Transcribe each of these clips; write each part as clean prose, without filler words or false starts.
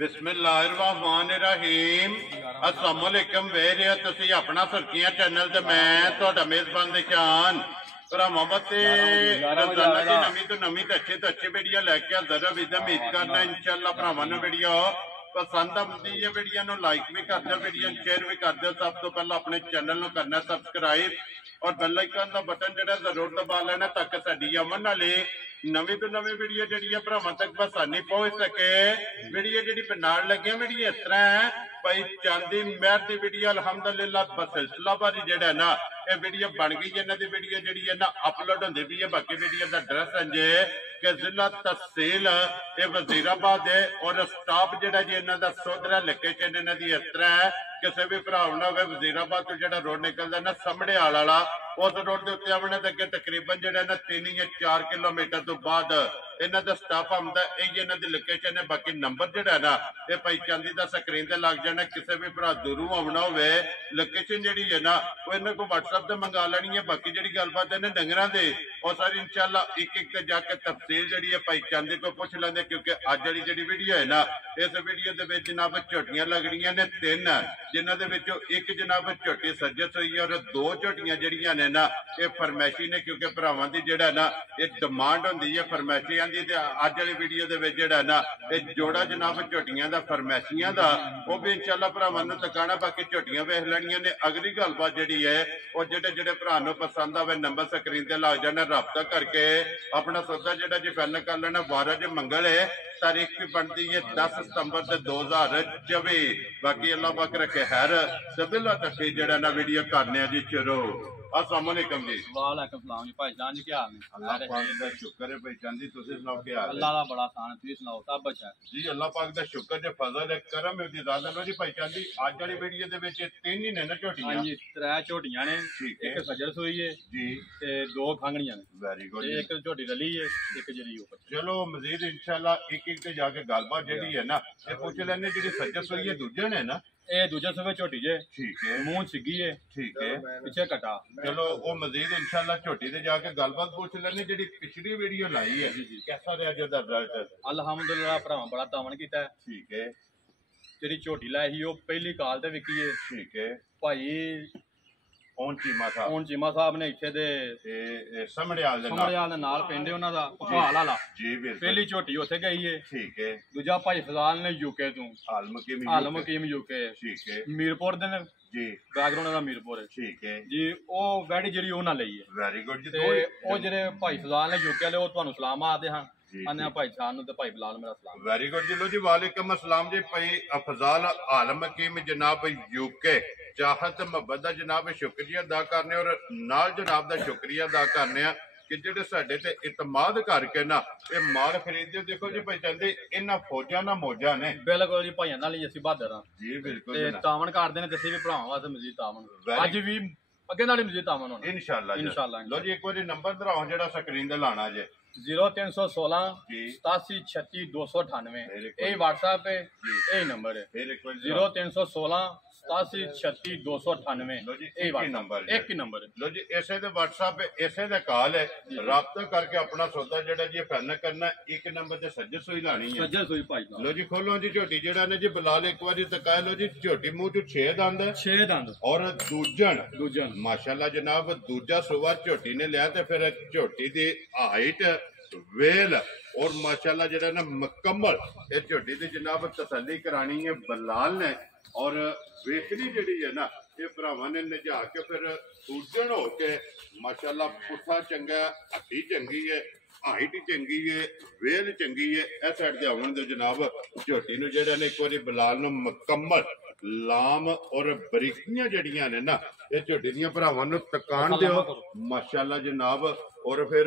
बिस्मिल्लाहिर्रहमानिर्रहीम अस्सलाम वालेकुम वेरे तुसी अपना सुर्खियां चैनल ते मैं तुहाडा मेजबान निशान मोहम्मद से रोजाना की नवी तो अच्छी वीडियो लैके हाजिर उम्मीद करना इंशाअल्लाह भरावां नूं वीडियो पसंद आती है। वीडियो नूं लाइक भी कर दो, वीडियो शेयर भी कर दो। सब तो पहले अपने चैनल नूं करना सबसक्राइब और बेल आइकन का बटन जो जरूर दबा लेना ताकि साडी अमन वाली नवी तो नवी वीडियो जी भरावां तक बसानी पहुंच सके। वीडियो जी नाल लगी वीडियो इस तरह है भाई चांदी मेहर की वीडियो अलहमदुलिल्लाह सिलसिला भारी जेड़ा ना ये वीडियो बन गई। इन्हों की वीडियो जी है ना अपलोड होती भी है। बाकी वीडियो का एड्रैस है कि जिला तहसील ये वजीराबाद है और स्टाफ जोड़ा जी इन्हों का सोधरा लोकेशन इन्हों की इस तरह है किसी भी भरा ना हो वजीराबाद तो जो रोड निकलता ना समड़े वाला उस रोड के उत्ते आने अगे तकरीबन जो ना 3 या 4 किलोमीटर तो बाद इन्हों का स्टाफ आता है। इन्हों की लोकेशन है। बाकी नंबर जोड़ा ना ये भाई चांदी का स्क्रीन से लग जाना। किसी भी भरा दूरों आना हो लोकेशन जी है ना वो इन्हों को WhatsApp से मंगा लेनी है। बाकी जी गलबात इन्हें डंगरां दे और सारी इंशाअल्लाह एक एक जाके तफसील जी है भाई चांदी को पूछ लेंगे क्योंकि अज वाली जी वीडियो है ना इस वीडियो के जनाब झोटियां लगनियां ने 3 जिन्हों एक जनाब झोटी सजत हुई है और 2 झोटियां जड़ियां ने ना ये फरमैशी ने क्योंकि भरावां की जिहड़ा ना ये डिमांड होंदी है फरमैशियां दी। अज वाली वीडियो दे विच जिहड़ा ना ये जोड़ा जनाब झोटियां दा फरमैशियां दा वो भी इंशाअल्लाह भरावां नूं दिखाना। बाकी झोटियां वेख लैणियां ने। अगली गलबात जिहड़ी है वो जिहड़े भरा नूं पसंद आवे नंबर स्क्रीन ते लग जाना राबता करके अपना सौदा जिहड़ा जी फाइनल कर लेना। 12 जो मंगल है तारीख भी बनती है 10 सितंबर 2024। बाकी अल्लाह पाक रखे खैर सबिला तक जड़ा ना वीडियो करने जी शुरू। अस्सलाम वालेकुम जी। वालेकुम सलाम जी भाईजान जी क्या हाल है? अल्लाह पाक दा शुक्र है भाईजान जी तुसी सुनाओ क्या हाल है? अल्लाह दा बड़ा आसान है तुसी सुनाओ सब अच्छा जी अल्लाह पाक दा शुक्र है फजल है करम है इजाजत लो जी भाईजान जी। आज वाली वीडियो दे विच 3 ही ने ना झोटियां। हां जी 3 झोटियां ने एक सजर सोई है जी ते 2 खांगणियां ने। Very good. एक झोटी रली है एक जरी ऊपर। चलो मजीद इंशाअल्लाह एक एक ते जाके गलबात जेडी है ना ये पूछ लेने जेडी सजर सोई है दूजे ने ना ये दूजा सवे झोटी जे ठीक है मुंह सिग्गी है ठीक है पीछे कटा। चलो वो मजीद इंशाअल्लाह झोटी ते जाके गलबात पूछ लेने जेडी पिछली वीडियो लाई है कैसा रहा जदा रिजल्ट? अल्हम्दुलिल्लाह भरावां बड़ा तावन कीता है ठीक है। जेडी झोटी लाई ही वो पहली काल ते विकी है ठीक है भाई कौन चीमा साहब ने इत्थे दे समड़ियाल दे नाल पिंड उन्हां दा भोपाल वाला जी बिल्कुल। पहली झोटी उत्थे गई है ठीक है। दूजा भाई फजाल ने यूके तो आल मकीम यूके ठीक है। मीरपुर दे जी बैकग्राउंड दा मीरपुर है ठीक है जी। ओ वैडी जेडी ओना लई है वेरी गुड जी। ते ओ जेडे भाई फजाल ने यूके वाले ओ तुहानू सलाम आखदे हां अन्या भाई साहब नु ते भाई बिलाल मेरा सलाम। वेरी गुड जी। लो जी वालेकुम अस्सलाम जी। भाई अफजाल आलम हकीम जनाब यूके चाहत मोहब्बत का जनाब शुक्रिया अदा करने और नाल जनाब का शुक्रिया अदा करने कि जेडे साडे ते इतमाद करके ना ये माल खरीदते। देखो जी भाई चलते इन्हां फौजा ना मौजा ने बिल्कुल जी भाइयों नाल ही असीं बहादुर हां जी बिल्कुल। ते तावन करदे ने दसी भी भरावां वास्ते मजीद तावन अज भी अगे नाल मजीद तावन होना इंशाअल्लाह। लो जी एक बार नंबर दोहराओ जेड़ा स्क्रीन ते लाना जे 0316 87 36 298 यही व्हाट्सएप है यही नंबर है 0316 87 36 298 यही नंबर एक ही नंबर है। लो जी इसे दे व्हाट्सएप है इसे दे कॉल है राब्ता करके अपना सौदा जेड़ा जी फाइनल करना। एक नंबर ते सज्जर सुई लानी है सज्जर सुई भाई। लो जी खोलो जी झोटी जेड़ा ने जी बिलाल एक बार तकाए। लो जी झोटी मुंह चो 6 दंद और दूजन माशाल्लाह जनाब दूजा सुवा झोटी ने लिया ते फिर झोटी दी हाइट वेल और माशाल्लाह जेड़ा ना मुकम्मल ये झोटी दी जनाब तसल्ली करानी है बिलाल ने और वेखनी जेड़ी है ना ये भरावां ने नजा के फिर सूजन हो के माशाल्लाह पुठा चंगा हड्डी चंगी है हाइट चंगी है वेल चंगी है। इस साइड ते आवन दे जनाब झोटी नूं जेड़ा ने एक बारी बिलाल नूं मुकम्मल लाम और बरीकियां जड़ियां ने ना ये झोटी दियां भरावां नूं तकान दिओ माशाल्लाह जनाब। और फिर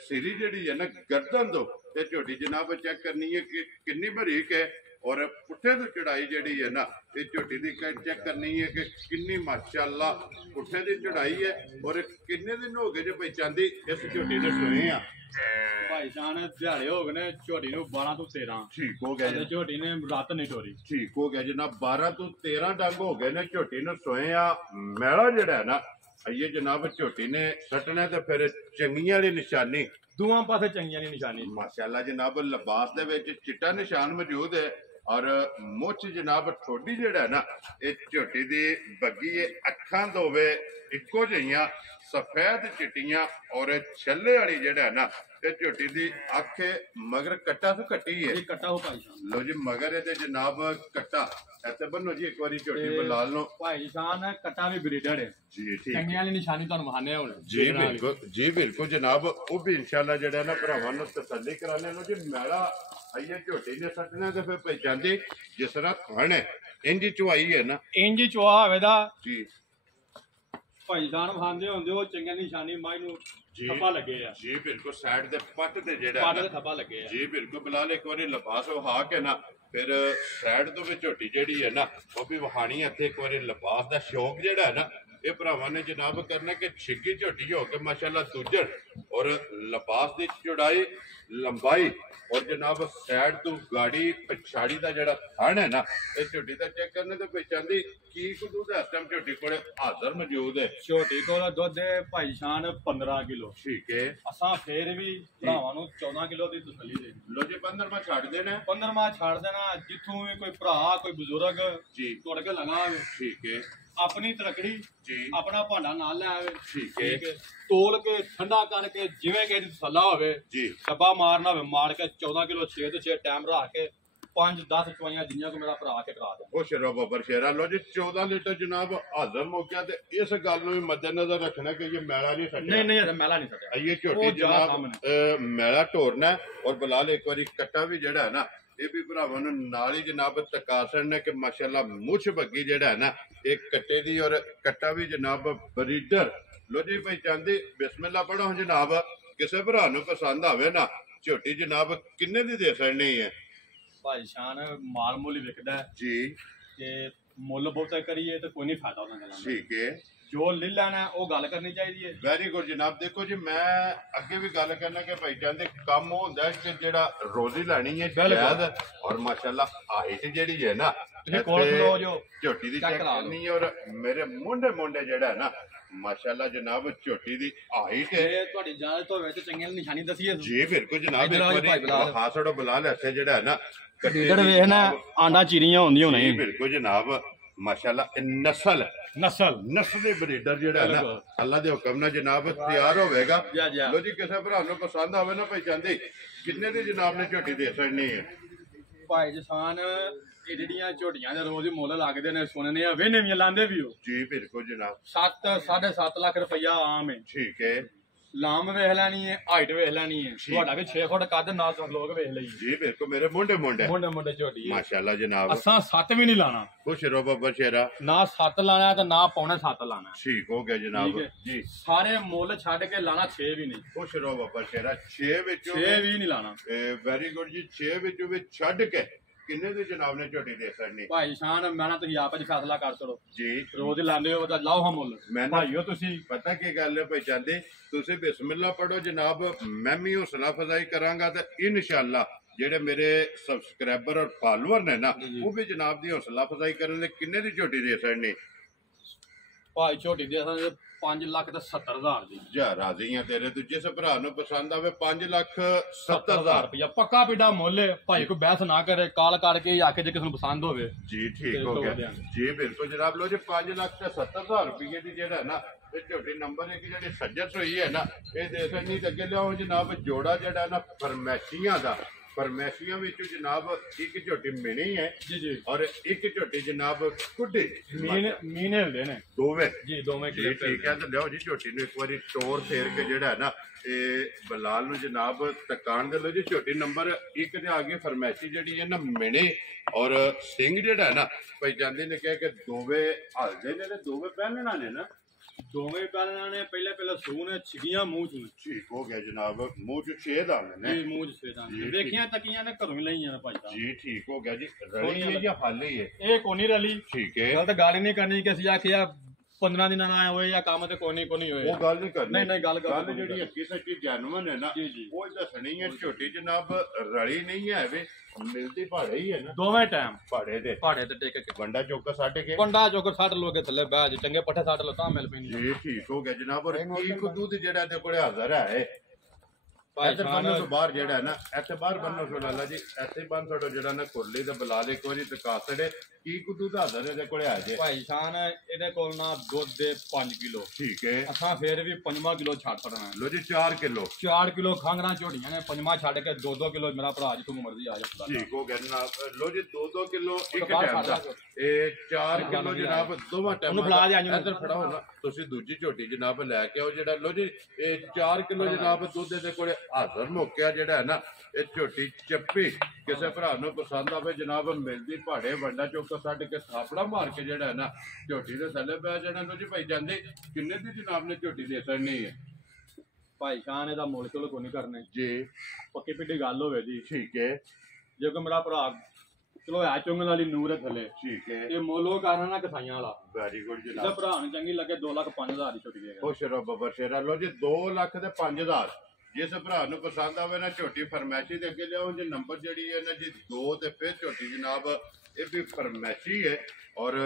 सिरी जड़ी है ना गर्दन दो ये झोटी जनाब चेक करनी है कि कितनी बरीक है और पुठे तो चढ़ाई जड़ी है ना ये झोटी दी चेक करनी है कि कितनी माशाल्लाह पुठे दी चढ़ाई है और कितने दिन हो गए जो भाई चांदी इस झोटी ने सोए हैं भाई जान दिहाड़े हो गए झोटी नूं 12 तो 13 ठीक हो गया झोटी ने रात नहीं टोरी ठीक हो गया जनाब 12 तो 13 डंग हो गए ने झोटी ने सोए आ मैला जड़ा है ना ये जनाब झोटी ने सटने तो फिर चंगियां वाली निशानी दोवां पासे चंगियां वाली निशानी माशाल्लाह जनाब लिबास दे विच चिट्टा निशान मौजूद है ਔਰ ਮੁੱਛ ਜਨਾਬ ਥੋੜੀ ਜਿਹੜਾ ਨਾ ਇਹ ਝੋਟੀ ਦੀ ਬੱਗੀ ਇਹ ਅੱਖਾਂ ਦੋਵੇ ਇੱਕੋ ਜਿਹੀਆਂ ਸਫੈਦ ਚਿੱਟੀਆਂ ਔਰ ਛੱਲੇ ਵਾਲੀ ਜਿਹੜਾ ਨਾ ਇਹ ਝੋਟੀ ਦੀ ਅੱਖ ਮਗਰ ਕੱਟਾ ਤੋਂ ਕੱਟੀ ਹੈ ਕੱਟਾ ਹੋ ਭਾਈ ਸਾਹਿਬ ਲੋ ਜੀ ਮਗਰ ਇਹਦੇ ਜਨਾਬ ਕੱਟਾ ਇੱਥੇ ਬੰਨੋ ਜੀ ਇੱਕ ਵਾਰੀ ਝੋਟੀ ਬਲਾਲ ਨੂੰ ਭਾਈ ਸਾਹਿਬ ਕੱਟਾ ਵੀ ਬਰੀਡਰ ਹੈ ਜੀ ਠੀਕ ਚੰਗੀਆਂ ਵਾਲੀ ਨਿਸ਼ਾਨੀ ਤੁਹਾਨੂੰ ਵਹਾਨੇ ਹੁਣ ਜੀ ਬਿਲਕੁਲ ਜਨਾਬ ਉਹ ਵੀ ਇਨਸ਼ਾਅੱਲਾ ਜਿਹੜਾ ਨਾ ਭਰਾਵਾਂ ਨੂੰ ਤਸੱਲੀ ਕਰਾਣੇ ਨੂੰ ਜੀ ਮੈਲਾ ਆਈਏ ਝੋਟੀ ਦੇ ਸੱਟਣੇ ਤੇ ਫਿਰ ਪਹਿਚਾਂਦੇ ਜਿਸ ਤਰ੍ਹਾਂ ਖਾਣ ਹੈ ਇੰਜ ਚੁਆਈ ਹੈ ਨਾ ਇੰਜ ਚੁਆ ਹੋਵੇ ਦਾ ਜੀ ਭਾਈ ਸਾਹਿਬ ਵਹਾਂਦੇ ਹੁੰਦੇ ਉਹ ਚੰਗੀ ਨਿਸ਼ਾਨੀ ਮਾਈ ਨੂੰ ਥੱਪਾ ਲੱਗੇ ਆ ਜੀ ਬਿਲਕੁਲ ਸਾਈਡ ਦੇ ਪੱਟ ਤੇ ਜਿਹੜਾ ਪੱਟ ਤੇ ਥੱਪਾ ਲੱਗੇ ਆ ਜੀ ਬਿਲਕੁਲ ਬਲਾਲ ਇੱਕ ਵਾਰੀ ਲਿਬਾਸ ਵਹਾ ਕੇ ਨਾ ਫਿਰ ਸਾਈਡ ਤੋਂ ਵੀ ਝੋਟੀ ਜਿਹੜੀ ਹੈ ਨਾ ਉਹ ਵੀ ਵਹਾਣੀ ਇੱਥੇ ਇੱਕ ਵਾਰੀ ਲਿਬਾਸ ਦਾ ਸ਼ੌਕ ਜਿਹੜਾ ਹੈ ਨਾ ਇਹ ਭਰਾਵਾਂ ਨੇ ਜਨਾਬ ਕਰਨਾ ਕਿ ਛਿੱਗੀ ਝੋਟੀ ਹੋ ਕੇ ਮਾਸ਼ਾਅੱਲਾ ਦੂਜਰ ਔਰ ਲਿਬਾਸ ਦੀ ਚੌੜਾਈ ਲੰਬਾਈ ਔਰ ਜਨਾਬ ਸਾਈਡ ਤੋਂ ਗਾੜੀ ਪਛਾੜੀ ਦਾ ਜਿਹੜਾ ਥਣ ਹੈ ਨਾ ਇਹ ਝੋਟੀ ਦਾ ਚੈੱਕ ਕਰਨੇ ਤੇ ਪਹਿਚਾਂਦੀ ਕੀ ਕੁ ਦਾ ਟਾਈਮ ਝੋਟੀ ਕੋਲੇ ਹਾਜ਼ਰ ਮੌਜੂਦ ਹੈ ਝੋਟੀ ਕੋਲ ਦੁੱਧ ਹੈ ਭਾਈ ਸ਼ਾਨ 15 ਕਿਲੋ ਠੀਕ ਹੈ ਅਸਾਂ ਫੇਰ ਵੀ ਭਰਾਵਾਂ ਨੂੰ 14 ਕਿਲੋ ਦੀ ਤਸੱਲੀ ਦੇ ਲੋ ਜੀ 15ਵਾਂ ਛੱਡ ਦੇਣਾ 15ਵਾਂ ਛੱਡ ਦੇਣਾ ਜਿੱਥੋਂ ਵੀ ਕੋਈ ਭਰਾ ਕੋਈ ਬਜ਼ੁਰਗ ਜੀ ਤੁਰ ਕੇ ਲਗਾ ਠੀਕ ਹੈ ਆਪਣੀ ਤਰਕੜੀ ਜੀ ਆਪਣਾ ਭਾਂਡਾ ਨਾਲ ਲੈ ਆਵੇ ਠੀਕ ਹੈ ਤੋਲ ਕੇ ਠੰਡਾ ਕਰਕੇ ਜਿਵੇਂ ਕਿ ਤਸੱਲਾ ਹੋਵੇ ਜੀ ਡੱਬਾ ਮਾਰਨਾ ਹੋਵੇ ਮਾਰ ਕੇ 14 ਕਿਲੋ 6 ਤੇ 6 ਟਾਈਮ ਰੱਖ ਕੇ 5-10 ਚੁਆਈਆਂ ਜਿੰਨੀਆਂ ਕੋ ਮੇਰਾ ਭਰਾ ਕੇ ਕਰਾ ਦੇ ਉਹ ਸ਼ੇਰੋ ਬੱਬਰ ਸ਼ੇਰਾ ਲੋ ਜੀ 14 ਲੀਟਰ ਜਨਾਬ ਹਾਜ਼ਰ ਮੌਕਿਆ ਤੇ ਇਸ ਗੱਲ ਨੂੰ ਵੀ ਮੱਦੇਨਜ਼ਰ ਰੱਖਣਾ ਕਿ ਇਹ ਮੈਲਾ ਨਹੀਂ ਸੱਟਿਆ ਨਹੀਂ ਮੈਲਾ ਨਹੀਂ ਸੱਟਿਆ ਇਹ ਝੋਟੀ ਜਨਾਬ ਮੈਲਾ ਢੋਰਨਾ ਔਰ ਬਲਾਲ ਇੱਕ ਵਾਰੀ ਕੱਟਾ ਵੀ ਜਿਹੜਾ ਹੈ ਨਾ ਇਹ ਵੀ ਭਰਾਵਾਂ ਨੂੰ ਨਾਲ ਹੀ ਜਨਾਬ ਤਕਾਸਣ ਨੇ ਕਿ ਮਾਸ਼ਾਅੱਲਾ ਮੁੱਛ ਬੱਗੀ ਜਿਹੜਾ ਹੈ ਨਾ ਇਹ ਕੱਟੇ ਦੀ ਔਰ ਕੱਟਾ ਵੀ ਜਨਾਬ ਬਰੀਡਰ ਲੋ ਜੀ ਭਾਈ ਚਾਂਦੀ ਬਿਸਮਿਲ੍ਲਾ ਪੜੋ ਜਨਾਬ ਕਿਸੇ ਭਰਾ ਨੂੰ ਪਸੰਦ ਆਵੇ ਨਾ ਝੋਟੀ ਜਨਾਬ ਕਿੰਨੇ ਦੀ ਦੇ ਸਕਣੀ ਹੈ ਭਾਈ ਸ਼ਾਨ ਮਾਲ ਮੁੱਲ ਵਿਕਦਾ ਜੀ ਤੇ ਮੁੱਲ ਬਹੁਤਾ ਕਰੀਏ ਤੇ ਕੋਈ ਨਹੀਂ ਫਾਇਦਾ ਉਹਨਾਂ ਗੱਲਾਂ ਦਾ ਠੀਕ ਹੈ ਜੋ ਲੈ ਲੈਣਾ ਉਹ ਗੱਲ ਕਰਨੀ ਚਾਹੀਦੀ ਹੈ ਵੈਰੀ ਗੁੱਡ ਜਨਾਬ ਦੇਖੋ ਜੀ ਮੈਂ ਅੱਗੇ ਵੀ ਗੱਲ ਕਰਨਾ ਕਿ ਭਾਈ ਜਾਂਦੇ ਕੰਮ ਹੁੰਦਾ ਕਿ ਜਿਹੜਾ ਰੋਜ਼ੀ ਲੈਣੀ ਹੈ ਸ਼ਾਇਦ ਔਰ ਮਾਸ਼ਾਅੱਲਾ ਹਾਈਟ ਜਿਹੜੀ ਹੈ ਨਾ ਤੁਸੀਂ ਕੋਲ ਖਲੋ ਜੋ ਝੋਟੀ ਦੀ ਚੈੱਕ ਕਰਨੀ ਔਰ ਮੇਰੇ ਮੁੰਡੇ ਜਿਹੜਾ ਹੈ ਨਾ ਮਾਸ਼ਾਅੱਲਾ ਜਨਾਬ ਝੋਟੀ ਦੀ ਹਾਈਟ ਹੈ ਤੁਹਾਡੀ ਇਜਾਜ਼ਤ ਹੋਵੇ ਤੇ ਚੰਗੀ ਨਿਸ਼ਾਨੀ ਦਸੀਏ ਜੀ ਬਿਲਕੁਲ ਜਨਾਬ ਇੱਕ ਵਾਰੀ ਖਾਸੜੋ ਬਲਾਲ ਇੱਥੇ ਜਿਹੜਾ ਹੈ ਨਾ ਲੀਡਰ ਵੇਖਣਾ ਆਂਡਾ ਚੀਰੀਆਂ ਹੁੰਦੀਆਂ ਹੋਣੇ ਜੀ ਬਿਲਕੁਲ ਜਨਾਬ ਮਾਸ਼ਾਅੱਲਾ ਨਸਲ ਦੇ ਬਰੀਡਰ ਜਿਹੜਾ ਨਾ ਅੱਲਾ ਦੇ ਹੁਕਮ ਨਾਲ ਜਨਾਬ ਤਿਆਰ ਹੋਵੇਗਾ ਲੋ ਜੀ ਕਿਸੇ ਭਰਾ ਨੂੰ ਪਸੰਦ ਆਵੇ ਨਾ ਭਾਈ ਚਾਂਦੀ ਕਿੰਨੇ ਦੀ ਜਨਾਬ ਨੇ ਝੋਟੀ ਦੇ ਸਕਣੀ ਹੈ ਭਾਈ ਜਸਾਨ ਇਹ ਜਿਹੜੀਆਂ ਝੋਟੀਆਂ ਦੇ ਰੋਜ਼ ਮੁੱਲ ਲੱਗਦੇ ਨੇ ਸੁਣਨੇ ਆ ਵੇਨੇ ਵੀ ਲਾਂਦੇ ਵੀ ਹੋ ਜੀ ਬਿਲਕੁਲ ਜਨਾਬ 7.5 ਲੱਖ ਰੁਪਇਆ ਆਮ ਹੈ ਠੀਕ ਹੈ ਲਾਮ ਵੇਖ ਲੈਣੀ ਹੈ ਹਾਈਟ ਵੇਖ ਲੈਣੀ ਹੈ ਤੁਹਾਡਾ ਵੀ 6 ਫੁੱਟ ਕੱਦ ਨਾਲ ਸਭ ਲੋਕ ਵੇਖ ਲਈ ਜੀ ਬਿਲਕੁਲ ਮੇਰੇ ਮੁੰਡੇ ਝੋਟੀ ਮਾਸ਼ਾਅੱਲਾ ਜਨਾਬ ਅਸਾਂ 7 ਵੀ ਨਹੀਂ ਲਾਣਾ ਖੁਸ਼ ਰਹੋ ਬੱਬਰ ਸ਼ੇਰਾ ਨਾ 7 ਲਾਣਾ ਤੇ ਨਾ ਪੌਣੇ 7 ਲਾਣਾ ਠੀਕ ਹੋ ਗਿਆ ਜਨਾਬ ਜੀ ਸਾਰੇ ਮੁੱਲ ਛੱਡ ਕੇ ਲਾਣਾ 6 ਵੀ ਨਹੀਂ ਖੁਸ਼ ਰਹੋ ਬੱਬਰ ਸ਼ੇਰਾ 6 ਵਿੱਚੋਂ 6 ਵੀ ਨਹੀਂ ਲਾਣਾ ਵੈਰੀ ਗੁੱਡ ਜੀ 6 ਵਿੱਚੋਂ ਵੀ ਛੱਡ ਕੇ ਕਿੰਨੇ ਦੇ ਜਨਾਬ ਨੇ ਝੋਟੀ ਦੇ ਸਕਣੀ ਭਾਈ ਸ਼ਾਨ ਮੈਂ ਨਾ ਤੁਸੀਂ ਆਪ ਚ ਫੈਸਲਾ ਕਰ ਛੜੋ ਜੀ ਰੋਜ਼ ਲਾਉਂਦੇ ਹੋ ਤਾਂ ਲਾਓ ਹਾਂ ਮੁੱਲ ਭਾਈਓ ਤੁਸੀਂ ਪਤਾ ਕੀ ਗੱਲ ਹੈ ਭਾਈ ਚਾਂਦੇ ਤੁਸੀਂ ਬਿਸਮਿਲ੍ਲਾ ਪੜੋ ਜਨਾਬ ਮੈਂ ਵੀ ਹੌਸਲਾ ਫਜ਼ਾਈ ਕਰਾਂਗਾ ਤੇ ਇਨਸ਼ਾਅੱਲਾ ਜਿਹੜੇ ਮੇਰੇ ਸਬਸਕ੍ਰਾਈਬਰ ਔਰ ਫਾਲੋਅਰ ਨੇ ਨਾ ਉਹ ਵੀ ਜਨਾਬ ਦੀ ਹੌਸਲਾ ਫਜ਼ਾਈ ਕਰਨ ਲਈ ਕਿੰਨੇ ਦੀ ਝੋਟੀ ਦੇ ਸਕਣੀ ਭਾਈ ਝੋਟੀ ਦੇ 5,70,000 ਦੀ ਜਾ ਰਾਜ਼ੀ ਆ ਤੇਰੇ ਤੂੰ ਜਿਸ ਭਰਾ ਨੂੰ ਪਸੰਦ ਆਵੇ 5,70,000 ਰੁਪਇਆ ਪੱਕਾ ਪੀੜਾ ਮੁੱਲ ਭਾਈ ਕੋਈ ਬਹਿਸ ਨਾ ਕਰੇ ਕਾਲ ਕਰਕੇ ਆ ਕੇ ਜੇ ਕਿਸੇ ਨੂੰ ਪਸੰਦ ਹੋਵੇ ਜੀ ਠੀਕ ਹੋ ਗਿਆ ਜੀ ਬਿਲਕੁਲ ਜਨਾਬ ਲੋ ਜੀ 5,70,000 ਰੁਪਏ ਦੀ ਜਿਹੜਾ ਨਾ ਇਹ ਝੋਟੀ ਨੰਬਰ 1 ਜਿਹੜੀ ਸੱਜਤ ਹੋਈ ਹੈ ਨਾ ਇਹ ਦੇ ਸਕਣੀ ਤੇ ਅੱਗੇ ਲਿਆਓ ਜਨਾਬ ਜੋੜਾ ਜਿਹੜਾ ਨਾ ਫਰਮੈਸ਼ੀਆਂ ਦਾ ਫਰਮੈਸ਼ੀਆਂ ਵਿੱਚੋਂ ਜਨਾਬ ਇੱਕ ਝੋਟੀ ਮਿਣੀ ਹੈ ਜੀ ਔਰ ਇੱਕ ਝੋਟੀ ਜਨਾਬ ਕੁੱਡੀ ਮੀਨੇ ਹੁੰਦੇ ਨੇ ਦੋਵੇਂ ਜੀ ਠੀਕ ਹੈ ਤੇ ਲਿਆਓ ਜੀ ਝੋਟੀ ਨੂੰ ਇੱਕ ਵਾਰੀ ਟੋਰ ਫੇਰ ਕੇ ਜਿਹੜਾ ਹੈ ਨਾ ਇਹ ਬਲਾਲ ਨੂੰ ਜਨਾਬ ਤਕਾਣ ਦੇ ਲੋ ਜੀ ਝੋਟੀ ਨੰਬਰ 1 ਤੇ ਆ ਗਈ ਫਰਮੈਸ਼ੀ ਜਿਹੜੀ ਹੈ ਨਾ ਮਿਣੀ ਔਰ ਸਿੰਘ ਜਿਹੜਾ ਹੈ ਨਾ ਭਾਈ ਜਾਂਦੇ ਨੇ ਕਿਹਾ ਕਿ ਦੋਵੇਂ ਹਲਦੇ ਨੇ ਤੇ ਦੋਵੇਂ ਪਹਿਨਣਾ ਨੇ ਨਾ ਦੋਵੇਂ ਪਹਿਲਾਂ ਨੇ ਪਹਿਲੇ ਸੂਨ ਛਿਗੀਆਂ ਮੂੰਹ ਚ ਠੀਕ ਹੋ ਗਿਆ ਜਨਾਬ ਮੂੰਹ ਚ ਛੇਦ ਆਉਂਦੇ ਨੇ ਜੀ ਮੂੰਹ ਚ ਛੇਦ ਆਉਂਦੇ ਵੇਖੀਆਂ ਤਕੀਆਂ ਨੇ ਘਰੋਂ ਹੀ ਲਈਆਂ ਭਾਈ ਸਾਹਿਬ ਜੀ ਠੀਕ ਹੋ ਗਿਆ ਜੀ ਰਲੀ ਹੈ ਜਾਂ ਹਾਲੀ ਹੈ ਇਹ ਕੋਨੀ ਰਲੀ ਠੀਕ ਹੈ ਗੱਲ ਤਾਂ ਗੱਲ ਨਹੀਂ ਕਰਨੀ ਕਿ ਅਸੀਂ ਆਖਿਆ 15 ਦਿਨਾਂ ਨਾਲ ਆਏ ਹੋਏ ਜਾਂ ਕੰਮ ਤੇ ਕੋਈ ਨਹੀਂ ਹੋਏ ਉਹ ਗੱਲ ਨਹੀਂ ਕਰਨੀ ਨਹੀਂ ਗੱਲ ਜਿਹੜੀ ਅੱਕੀ ਸੱਚੀ ਜੈਨੂਇਨ ਹੈ ਨਾ ਉਹ ਦੱਸਣੀ ਹੈ ਝੋਟੀ ਜਨਾਬ ਰਲੀ ਨਹੀਂ ਹੈ ਵੇ ਮਿਲਦੀ ਭਾੜੇ ਹੀ ਹੈ ਨਾ ਦੋਵੇਂ ਟਾਈਮ ਭਾੜੇ ਤੇ ਟੇਕ ਕੇ ਬੰਡਾ ਚੋਕਾ ਛੱਡ ਕੇ ਬੰਡਾ ਚੋਕਾ ਛੱਡ ਲੋਗੇ ਥੱਲੇ ਬਹਿ ਜੀ ਚੰਗੇ ਪੱਠੇ ਛੱਡ ਲੋ ਤਾਂ ਮਿਲ ਪੈਣੀ ਜੀ ਠੀਕ ਹੋ ਗਿਆ ਜਨਾਬ ਔਰ ਕੀ ਖੁਦੂ ਦੀ ਜਿਹੜਾ ਤੇ ਕੋਲੇ ਹਾਜ਼ਰ ਹੈ ਇੱਥੇ ਬੰਨੋ ਤੋਂ ਬਾਹਰ ਜਿਹੜਾ ਨਾ ਇੱਥੇ ਬਾਹਰ ਬੰਨੋ ਤੋਂ ਲਾਲਾ ਜੀ ਇੱਥੇ ਬੰਨ ਤੁਹਾਡਾ ਜਿਹੜਾ ਨਾ ਕੁਰਲੀ ਦਾ ਬੁਲਾ ਦੇ ਇੱਕ ਵਾਰੀ ਟਕਾ ਛੜੇ ਕੀ ਕੁੱਦੂ ਦਾ ਦਰ ਇਹਦੇ ਕੋਲੇ ਆ ਜੇ ਭਾਈ ਸ਼ਾਨ ਇਹਦੇ ਕੋਲ ਨਾ ਦੁੱਧ ਦੇ 5 ਕਿਲੋ ਠੀਕ ਹੈ ਅਸਾਂ ਫੇਰ ਵੀ 5 ਕਿਲੋ ਛੱਡ ਪੜਨਾ ਲੋ ਜੀ 4 ਕਿਲੋ 4 ਕਿਲੋ ਖਾਂਗਰਾਂ ਝੋਟੀਆਂ ਨੇ 5 ਛੱਡ ਕੇ 2-2 ਕਿਲੋ ਮੇਰਾ ਭਰਾ ਜਿੱਥੋਂ ਮਰਜ਼ੀ ਆ ਜਾ ਠੀਕ ਹੋ ਗਿਆ ਨਾ ਲੋ ਜੀ 2-2 ਕਿਲੋ ਇੱਕ ਟਾਈਮ ਦਾ ਇਹ 4 ਕਿਲੋ ਜਨਾਬ ਦੋਵਾਂ ਟਾਈਮ ਇੱਧਰ ਫੜਾਓ ਨਾ ਤੁਸੀਂ ਦੂਜੀ ਝੋਟੀ ਜਨਾਬ ਲੈ ਕੇ ਆਓ ਜਿਹੜਾ ਲੋ ਜੀ ਇਹ 4 ਕਿਲੋ ਜਨਾਬ ਦੁੱਧ ਦੇ ਕੋਲੇ ਹਾਜ਼ਰ ਮੁੱਕਿਆ ਜਿਹੜਾ ਹੈ ਨਾ ਇਹ ਝੋਟੀ ਚੱਪੀ ਕਿਸੇ ਭਰਾ ਨੂੰ ਪਸੰਦ ਆਵੇ ਜਨਾਬ ਮਿਲਦੀ ਭਾੜੇ ਵੱਡਾ ਚੌਕ ਛੱਡ ਕੇ ਥਾਪੜਾ ਮਾਰ ਕੇ ਜਿਹੜਾ ਹੈ ਨਾ ਝੋਟੀ ਦੇ ਥੱਲੇ ਪੈ ਜਾਣਾ ਲੋ ਜੀ ਭਾਈ ਜਾਂਦੇ ਕਿੰਨੇ ਦੀ ਜਨਾਬ ਨੇ ਝੋਟੀ ਦੇ ਸਕਣੀ ਹੈ ਭਾਈ ਸ਼ਾਨ ਇਹਦਾ ਮੁੱਲ ਚਲੋ ਕੋਈ ਨਹੀਂ ਕਰਨੇ ਜੀ ਪੱਕੀ ਪਿੱਟੀ ਗੱਲ ਹੋਵੇ ਜੀ ਠੀਕ ਹੈ ਜੇ ਕੋਈ ਮੇਰਾ ਭਰਾ ਚਲੋ ਹੈ ਚੁੰਗਲ ਵਾਲੀ ਨੂਰ ਹੈ ਥੱਲੇ ਠੀਕ ਹੈ ਇਹ ਮੁੱਲ ਕਰਨਾ ਨਾ ਕਸਾਈਆਂ ਵਾਲਾ ਵੈਰੀ ਗੁੱਡ ਜੇ ਜਨਾਬ ਭਰਾ ਨੂੰ ਚੰਗੀ ਲੱਗੇ 2,05,000 ਦੀ ਛੁੱਟੀ ਦੇਗਾ ਖੁਸ਼ ਰਹੋ ਬੱਬਰ ਸ਼ੇਰਾ ਲੋ ਜੀ 2 ਲੱਖ ਤੇ 5,000 ਜਿਸ ਭਰਾ ਨੂੰ ਪਸੰਦ ਆਵੇ ਨਾ ਝੋਟੀ ਫਰਮੈਸ਼ੀ ਦੇ ਅੱਗੇ ਲਿਆਓ ਜੇ ਨੰਬਰ ਜਿਹੜੀ ਹੈ ਨਾ ਜੀ 2 ਤੇ ਫਿਰ ਝੋਟੀ ਜਨਾਬ ਇਹ ਵੀ ਫਰਮੈਸ਼ੀ ਹੈ ਔਰ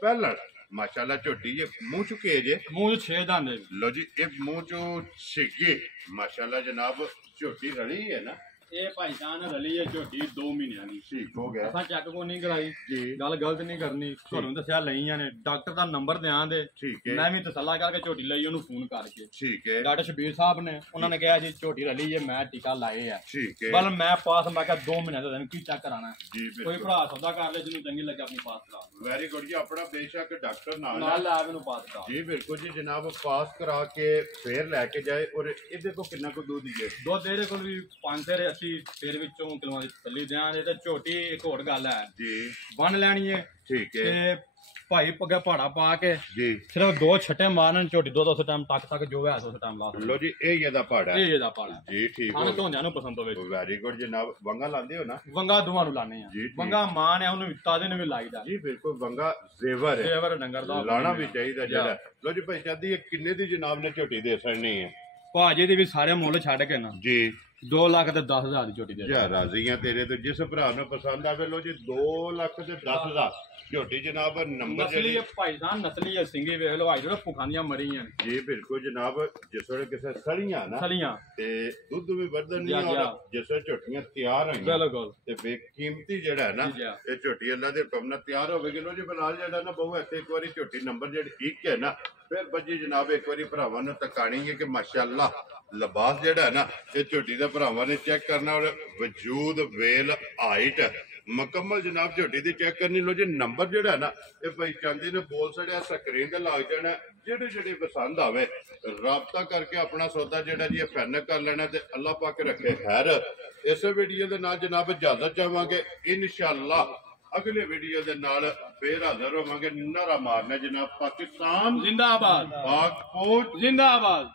ਪਹਿਲਣ ਮਾਸ਼ਾਅੱਲਾ ਝੋਟੀ ਇਹ ਮੂੰਹ ਚੁੱਕੇ ਜੇ ਮੂੰਹ 6 ਦੰਦ ਲੋ ਜੀ ਇਹ ਮੂੰਹ ਚੋਂ ਛਿੱਗੇ ਮਾਸ਼ਾਅੱਲਾ ਜਨਾਬ ਝੋਟੀ ਰਲੀ ਹੈ ਨਾ ਇਹ ਭਾਈ ਜਾਨ ਰਲੀ ਹੈ ਝੋਟੀ 2 ਮਹੀਨਿਆਂ ਦੀ ਠੀਕ ਹੋ ਗਿਆ ਅਸਾਂ ਚੈੱਕ ਕੋ ਨਹੀਂ ਕਰਾਈ ਜੀ ਗੱਲ ਗਲਤ ਨਹੀਂ ਕਰਨੀ ਤੁਹਾਨੂੰ ਦੱਸਿਆ ਲਈਆਂ ਨੇ ਡਾਕਟਰ ਦਾ ਨੰਬਰ ਧਿਆਨ ਦੇ ਠੀਕ ਹੈ ਮੈਂ ਵੀ ਤਸੱਲਾ ਕਰਕੇ ਝੋਟੀ ਲਈ ਉਹਨੂੰ ਫੋਨ ਕਰਕੇ ਠੀਕ ਹੈ ਡਾਕਟਰ ਸ਼ਬੀਰ ਸਾਹਿਬ ਨੇ ਉਹਨਾਂ ਨੇ ਕਿਹਾ ਜੀ ਝੋਟੀ ਰਲੀ ਹੈ ਮੈਂ ਟੀਕਾ ਲਾਏ ਆ ਠੀਕ ਹੈ ਬਲ ਮੈਂ ਪਾਸ ਮੈਂ ਕਿਹਾ 2 ਮਹੀਨੇ ਦਾ ਕੀ ਚੈੱਕ ਕਰਾਣਾ ਜੀ ਕੋਈ ਭਰਾ ਸੌਦਾ ਕਰ ਲੈ ਜਿਹਨੂੰ ਚੰਗੀ ਲੱਗੇ ਆਪਣੀ ਪਾਸ ਕਰਾ ਵੈਰੀ ਗੁੱਡ ਜੀ ਆਪਣਾ ਬੇਸ਼ੱਕ ਡਾਕਟਰ ਨਾਲ ਨਾਲ ਲੈ ਮੈਨੂੰ ਪਾਸ ਕਰਾ ਜੀ ਬਿਲਕੁਲ ਜੀ ਜਨਾਬ ਪਾਸ ਕਰਾ ਕੇ ਫੇਰ ਲੈ ਕੇ ਜਾਏ ਔਰ ਇਹਦੇ ਕੋਲ ਕਿੰਨਾ ਕੁ ਦੁੱਧ ਹੈ ਦੁੱਧ ਇਹਦੇ ਕੋਲ ਵੀ 5 ਸੇ 80 ਫੇਰ ਵਿੱਚੋਂ ਕਿਲੋਆਂ ਦੀ ਤਸੱਲੀ ਦਿਆਂ ਇਹ ਤੇ ਝੋਟੀ ਇੱਕ ਹੋਰ ਗੱਲ ਹੈ ਜੀ ਬੰਨ ਲੈਣੀ ਹੈ ਠੀਕ ਹੈ ਤੇ ਭਾਈ ਪੱਗਾ ਪਹਾੜਾ ਪਾ ਕੇ ਜੀ ਸਿਰਫ 2 ਛੱਟੇ ਮਾਰਨ ਝੋਟੀ ਦੋ ਉਸ ਟਾਈਮ ਤੱਕ ਜੋ ਹੈ ਉਸ ਟਾਈਮ ਲਾ ਲੋ ਜੀ ਇਹ ਇਹਦਾ ਪਾੜਾ ਇਹ ਇਹਦਾ ਪਾੜਾ ਜੀ ਠੀਕ ਖਾਣ ਧੋਂਦਿਆਂ ਨੂੰ ਪਸੰਦ ਹੋਵੇ ਵੈਰੀ ਗੁੱਡ ਜਨਾਬ ਵੰਗਾ ਲਾਉਂਦੇ ਹੋ ਨਾ ਵੰਗਾ ਦੋਵਾਂ ਨੂੰ ਲਾਣੇ ਆ ਵੰਗਾ ਮਾਨ ਹੈ ਉਹਨੂੰ ਤਾਜ਼ੇ ਨੂੰ ਵੀ ਲਾਈਦਾ ਜੀ ਬਿਲਕੁਲ ਵੰਗਾ ਜ਼ੇਵਰ ਹੈ ਜ਼ੇਵਰ ਡੰਗਰ ਦਾ ਲਾਣਾ ਵੀ ਚਾਹੀਦਾ ਜਿਹੜਾ ਲੋ ਜੀ ਭਾਈ ਚਾਹਦੀ ਇਹ ਕਿੰਨੇ ਦੀ ਜਨਾਬ ਨੇ ਝੋਟੀ ਦੇ ਸਕਣੀ ਹੈ ਭਾਜੀ ਦੇ ਵੀ ਸਾਰੇ ਮੁੱਲ ਛੱਡ ਕੇ ਨਾ ਜੀ 2 ਲੱਖ ਤੇ 10,000 ਦੀ ਝੋਟੀ ਦੇ ਯਾ ਰਾਜ਼ੀਆਂ ਤੇਰੇ ਤੋਂ ਜਿਸ ਭਰਾ ਨੂੰ ਪਸੰਦ ਆਵੇ ਲੋ ਜੀ 2 ਲੱਖ ਤੇ 10,000 ਝੋਟੀ ਜਨਾਬ ਨੰਬਰ ਨਸਲੀ ਹੈ ਭਾਈ ਸਾਹਿਬ ਨਸਲੀ ਹੈ ਸਿੰਗੀ ਵੇਖ ਲਓ ਆਈ ਜਿਹੜਾ ਭੁਖਾਂਦੀਆਂ ਮਰੀਆਂ ਨੇ ਜੀ ਬਿਲਕੁਲ ਜਨਾਬ ਜਿਸ ਵੇਲੇ ਕਿਸੇ ਸੜੀਆਂ ਨਾ ਸਲੀਆਂ ਤੇ ਦੁੱਧ ਵੀ ਵਧਣ ਨਹੀਂ ਔਰ ਜਿਸ ਵੇਲੇ ਝੋਟੀਆਂ ਤਿਆਰ ਹੋਈਆਂ ਬਿਲਕੁਲ ਤੇ ਬੇਕੀਮਤੀ ਜਿਹੜਾ ਹੈ ਨਾ ਇਹ ਝੋਟੀ ਅੱਲਾ ਦੇ ਹੁਕਮ ਨਾਲ ਤਿਆਰ ਹੋਵੇਗੀ ਲੋ ਜੀ ਬਲਾਲ ਜਿਹੜਾ ਨਾ ਬਹੁ ਇੱਥੇ ਇੱਕ ਵਾਰੀ ਝੋਟੀ ਨੰਬਰ ਜਿਹੜੀ ਠੀਕ ਹੈ ਨਾ ਫਿਰ ਬੱਜੀ ਜਨਾਬ ਇੱਕ ਵਾਰੀ ਭਰਾਵਾਂ ਨੂੰ ਤਕਾਣੀ ਹੈ ਕਿ ਮਾਸ਼ਾਅੱਲਾ ਲਿਬਾਸ ਜਿਹੜਾ ਹੈ ਨਾ ਇਹ ਝੋਟੀ ਦੇ ਭਰਾਵਾਂ ਨੇ ਚੈੱਕ ਕਰਨਾ ਔਰ ਵਜੂਦ ਵੇਲ ਹਾਈਟ ਮੁਕੰਮਲ ਜਨਾਬ ਝੋਟੀ ਦੀ ਚੈੱਕ ਕਰਨੀ ਲੋ ਜੀ ਨੰਬਰ ਜਿਹੜਾ ਨਾ ਇਹ ਭਾਈ ਚਾਂਦੀ ਨੇ ਬੋਲ ਸੜਿਆ ਸਕਰੀਨ ਤੇ ਲੱਗ ਜਾਣਾ ਜਿਹੜੇ ਪਸੰਦ ਆਵੇ ਰਾਬਤਾ ਕਰਕੇ ਆਪਣਾ ਸੌਦਾ ਜਿਹੜਾ ਜੀ ਇਹ ਫੈਨਕ ਕਰ ਲੈਣਾ ਤੇ ਅੱਲਾਹ ਪਾਕ ਰੱਖੇ ਖੈਰ ਇਸੇ ਵੀਡੀਓ ਦੇ ਨਾਲ ਜਨਾਬ ਇਜਾਜ਼ਤ ਚਾਹਾਂਗੇ ਇਨਸ਼ਾਅੱਲਾ ਅਗਲੇ ਵੀਡੀਓ ਦੇ ਨਾਲ ਫੇਰ ਹਾਜ਼ਰ ਹੋਵਾਂਗੇ ਨਾਰਾ ਮਾਰਨਾ ਜਨਾਬ ਪਾਕਿਸਤਾਨ ਜ਼ਿੰਦਾਬਾਦ ਪਾਕ ਫੌਜ ਜ਼ਿੰਦਾਬਾਦ